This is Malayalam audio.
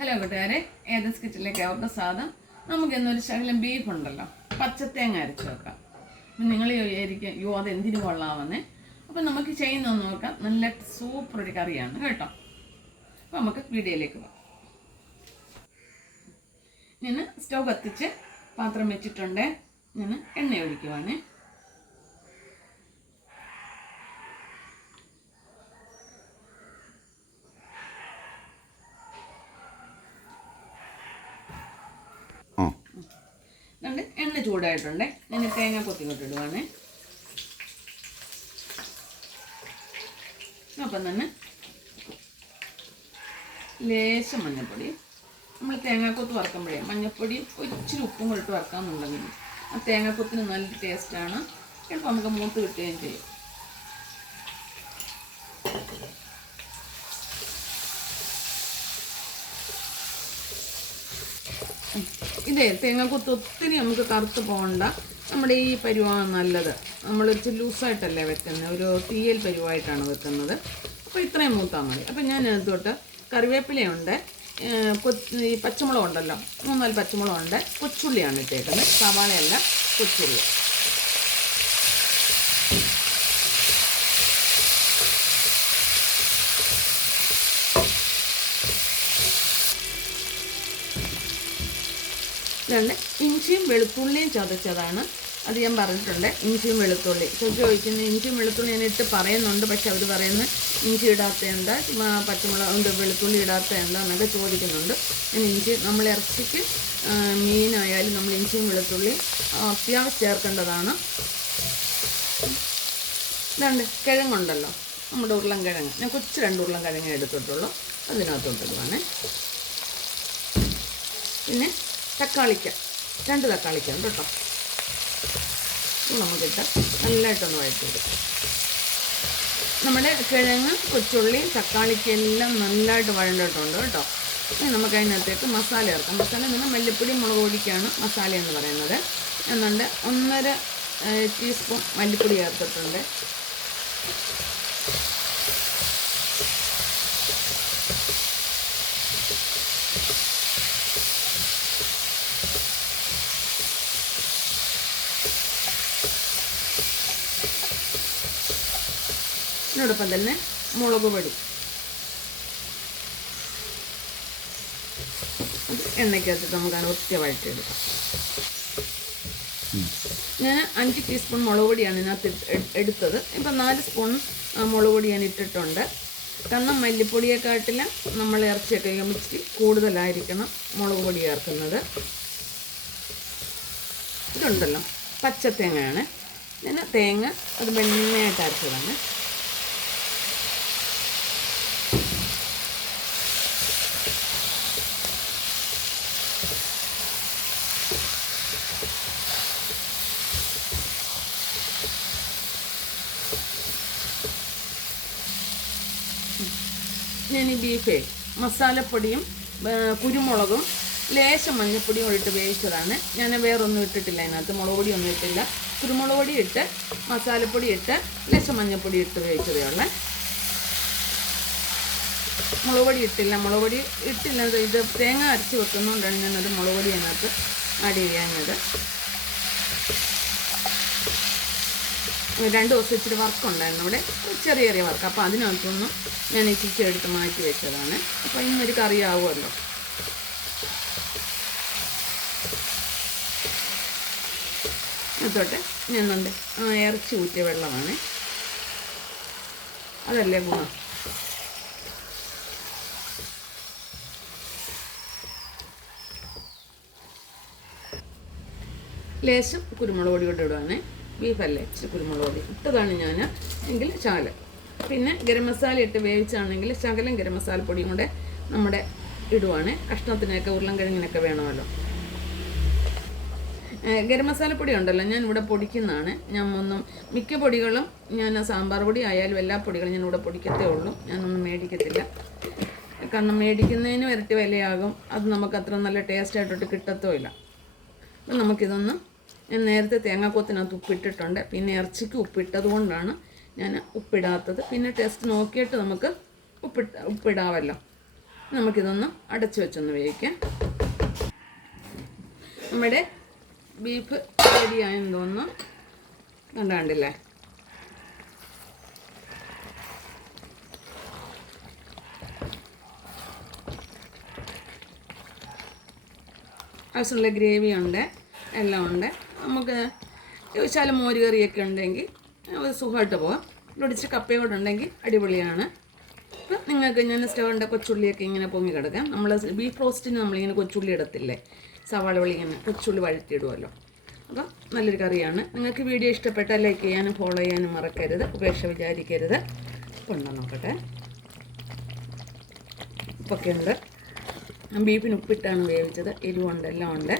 ഹലോ കൂട്ടുകാരെ. ഏതസ് കിച്ചണിലേക്ക് അവർക്ക് സാധനം നമുക്ക് ഇന്നൊരു ശകലം ബീഫ് ഉണ്ടല്ലോ. പച്ചത്തേങ്ങ അരച്ച് വെക്കാം. അപ്പം നിങ്ങൾ വിചാരിക്കും യോ അത് എന്തിനു കൊള്ളാമെന്നേ? അപ്പം നമുക്ക് ചെയ്യുന്നതെന്ന് നോക്കാം. നല്ല സൂപ്പർ ഒരു കറിയാണ് കേട്ടോ. അപ്പം നമുക്ക് വീഡിയോയിലേക്ക് പോകാം. ഞാൻ സ്റ്റവ് കത്തിച്ച് പാത്രം വെച്ചിട്ടുണ്ട്. ഞാൻ എണ്ണ ഒഴിക്കുവാണേ ആ രണ്ട് എണ്ണ ചൂടായിട്ടുണ്ട്. ഞാൻ തേങ്ങ കൊത്തിങ്ങോട്ട് ഇടുവാണേ അപ്പം തന്നെ ലേശം മഞ്ഞൾപ്പൊടി. നമ്മൾ തേങ്ങാക്കൊത്ത് വറക്കുമ്പോഴേ മഞ്ഞൾപ്പൊടി ഒച്ചിരി ഉപ്പും കൊടുത്ത് വറക്കാമെന്നുണ്ടെങ്കിൽ ആ തേങ്ങാക്കൊത്തിന് നല്ല ടേസ്റ്റാണ് ചിലപ്പോൾ നമുക്ക് മൂത്ത് കിട്ടുകയും ചെയ്യും. ഇതേ തേങ്ങാക്കൊത്ത് ഒത്തിരി നമുക്ക് കറുത്ത് പോകണ്ട. നമ്മുടെ ഈ പരുവാണ് നല്ലത്. നമ്മൾ ഇച്ചിരി ലൂസായിട്ടല്ലേ വെക്കുന്നത് ഒരു തീയൽ പരുവായിട്ടാണ് വെക്കുന്നത്. അപ്പോൾ ഇത്രയും മൂത്താൽ മതി. അപ്പോൾ ഞാൻ അതിനകത്തോട്ട് കറിവേപ്പിലയുണ്ട്. ഈ പച്ചമുളക് ഉണ്ടല്ലോ. മൂന്നാൽ പച്ചമുളകുണ്ട്. കൊച്ചുള്ളിയാണ് ഇട്ടേക്കുന്നത്. സവാളയല്ല കൊച്ചുള്ളി. രണ്ട് ഇഞ്ചിയും വെളുത്തുള്ളിയും ചതച്ചതാണ്. അത് ഞാൻ പറഞ്ഞിട്ടുണ്ട് ഇഞ്ചിയും വെളുത്തുള്ളി. ചോദിച്ചു ചോദിക്കുന്നത് ഇഞ്ചിയും വെളുത്തുള്ളി ഞാൻ ഇട്ട് പറയുന്നുണ്ട് പക്ഷെ അവർ പറയുന്നത് ഇഞ്ചി ഇടാത്ത എന്താ പച്ചമുളക് ഉണ്ട് വെളുത്തുള്ളി ഇടാത്ത എന്താ എന്നൊക്കെ ചോദിക്കുന്നുണ്ട്. ഞാൻ ഇഞ്ചി നമ്മൾ ഇറച്ചിക്ക് മീനായാലും നമ്മൾ ഇഞ്ചിയും വെളുത്തുള്ളി അത്യാവശ്യം ചേർക്കേണ്ടതാണ്. രണ്ട് കിഴങ്ങുണ്ടല്ലോ. നമ്മുടെ ഉരുളൻ കിഴങ്ങ് ഞാൻ കൊച്ചു രണ്ട് ഉരുളൻ കിഴങ്ങ് എടുത്തിട്ടുള്ളൂ. അതിനകത്തോട്ട് ഇടുവാണേ പിന്നെ തക്കാളിക്ക. രണ്ട് തക്കാളിക്ക ഉണ്ട് കേട്ടോ. നമുക്കിട്ട് നല്ലതായിട്ടൊന്ന് വഴറ്റിയെടുക്കാം. നമ്മുടെ കിഴങ്ങ് കൊച്ചുള്ളി തക്കാളിക്ക് എല്ലാം നല്ലതായിട്ട് വഴണ്ടിട്ടുണ്ട് കേട്ടോ. ഇനി നമുക്ക് അതിനകത്തേക്ക് മസാല ചേർക്കാം. മസാല എന്ന് പറഞ്ഞാൽ മല്ലിപ്പൊടി മുളക് പൊടിക്കാണ് മസാല എന്ന് പറയുന്നത്. എന്നുണ്ട് ഒന്നര ടീസ്പൂൺ മല്ലിപ്പൊടി ചേർത്തിട്ടുണ്ട്. ഇതിനോടൊപ്പം തന്നെ മുളക് പൊടി. എണ്ണയ്ക്കകത്ത് നമുക്ക് കൃത്യമായിട്ട് എടുക്കാം. ഞാൻ അഞ്ച് ടീസ്പൂൺ മുളക് പൊടിയാണ് ഇതിനകത്ത് എടുത്തത്. ഇപ്പം നാല് സ്പൂൺ മുളക് പൊടി ഞാൻ ഇട്ടിട്ടുണ്ട്. കാരണം മല്ലിപ്പൊടിയെക്കാട്ടിലും നമ്മൾ ഇറച്ചിയൊക്കെ ഇച്ചിരി കൂടുതലായിരിക്കണം മുളക് പൊടി ചേർക്കുന്നത്. ഇതുണ്ടല്ലോ. പച്ച തേങ്ങയാണ്. ഞാൻ തേങ്ങ അത് വെണ്ണയായിട്ട് അരച്ചതാണ്. ഞാൻ ഈ ബീഫേ മസാലപ്പൊടിയും കുരുമുളകും ലേശം മഞ്ഞൾപ്പൊടിയും കൂടി ഇട്ട് വേവിച്ചതാണ്. ഞാൻ വേറൊന്നും ഇട്ടിട്ടില്ല അതിനകത്ത്. മുളക് പൊടി ഒന്നും ഇട്ടില്ല. കുരുമുളക് പൊടി ഇട്ട് മസാലപ്പൊടി ഇട്ട് ലേശം മഞ്ഞപ്പൊടി ഇട്ട് വേവിച്ചതേ ഉള്ളേ. മുളക് പൊടി ഇട്ടില്ല. മുളക് പൊടി ഇട്ടില്ല. ഇത് തേങ്ങ അരച്ച് വെക്കുന്നതുകൊണ്ടാണ് ഞാനത് മുളക് പൊടി അതിനകത്ത് ആഡ് ചെയ്യാഞ്ഞത്. രണ്ട് ദിവസം ഇച്ചിരി വർക്കുണ്ടായിരുന്നു ഇവിടെ. ചെറിയ ചെറിയ വർക്ക് അപ്പോൾ അതിനകത്തൊന്നും ഞാൻ ഈ ചിച്ചെടുത്ത് മാറ്റി വെച്ചതാണ്. അപ്പോൾ ഇന്നൊരു കറി ആവുമല്ലോ. എന്നിട്ട് ഞാനുണ്ട് ആ ഇറച്ചി ഊറ്റിയ വെള്ളമാണ്. അതല്ലേ ഗുണം? ലേശം കുരുമുളക് പൊടി കൂടെ ഇടുവാണ്. ബീഫല്ലേ ഇച്ചിരി കുരുമുളക് പൊടി. ഇട്ടതാണ് ഞാൻ എങ്കിൽ ശകലം പിന്നെ ഗരം മസാല ഇട്ട് വേവിച്ചാണെങ്കിൽ ശകലം ഗരം മസാല പൊടിയും കൂടെ നമ്മുടെ ഇടുവാണ്. കഷ്ണത്തിനൊക്കെ ഉരുളൻകിഴങ്ങിനൊക്കെ വേണമല്ലോ. ഏഹ് ഗരം മസാലപ്പൊടി ഉണ്ടല്ലോ ഞാൻ ഇവിടെ പൊടിക്കുന്നതാണ്. ഞാൻ ഒന്നും മിക്ക പൊടികളും ഞാൻ സാമ്പാർ പൊടി ആയാലും എല്ലാ പൊടികളും ഞാൻ ഇവിടെ പൊടിക്കത്തേ ഉള്ളൂ. ഞാനൊന്നും മേടിക്കത്തില്ല. കാരണം മേടിക്കുന്നതിന് ഇരട്ടി വിലയാകും. അത് നമുക്ക് അത്ര നല്ല ടേസ്റ്റ് ആയിട്ടോട്ട് കിട്ടത്തുമില്ല. അപ്പം നമുക്കിതൊന്ന് ഞാൻ നേരത്തെ തേങ്ങാക്കോത്തിനകത്ത് ഉപ്പിട്ടിട്ടുണ്ട്. പിന്നെ ഇറച്ചിക്ക് ഉപ്പിട്ടത് കൊണ്ടാണ് ഞാൻ ഉപ്പിടാത്തത്. പിന്നെ ടേസ്റ്റ് നോക്കിയിട്ട് നമുക്ക് ഉപ്പിട്ട് ഉപ്പിടാമല്ലോ നമുക്കിതൊന്ന് അടച്ചു വെച്ചൊന്ന് വേവിക്കാം. നമ്മുടെ ബീഫ് റെഡിയായെന്ന് തോന്നുന്നു. കണ്ടാണ്ടില്ലേ ആവശ്യമുള്ള ഗ്രേവി ഉണ്ട് എല്ലാം ഉണ്ട്. നമുക്ക് ശാല മോര് കറിയൊക്കെ ഉണ്ടെങ്കിൽ സുഖമായിട്ട് പോകാം കപ്പയും കൂടെ ഉണ്ടെങ്കിൽ അടിപൊളിയാണ്. അപ്പം നിങ്ങൾക്ക് ഞാൻ സ്റ്റവറിന്റെ കൊച്ചുള്ളിയൊക്കെ ഇങ്ങനെ പൊങ്ങി കിടക്കാം. നമ്മൾ ബീഫ് റോസ്റ്റിന് നമ്മളിങ്ങനെ കൊച്ചുള്ളി ഇടത്തില്ലേ? സവാള വെള്ളി ഇങ്ങനെ കൊച്ചുള്ളി വഴറ്റിയിടുമല്ലോ അപ്പം നല്ലൊരു കറിയാണ്. നിങ്ങൾക്ക് വീഡിയോ ഇഷ്ടപ്പെട്ടാൽ ലൈക്ക് ചെയ്യാനും ഫോളോ ചെയ്യാനും മറക്കരുത്. ഉപേക്ഷ വിചാരിക്കരുത്. ഉണ്ടോ നോക്കട്ടെ. ഉപ്പൊക്കെ ഉണ്ട് ബീഫിന് ഉപ്പിട്ടാണ് വേവിച്ചത്. എരിവുണ്ട് എല്ലാം ഉണ്ട്.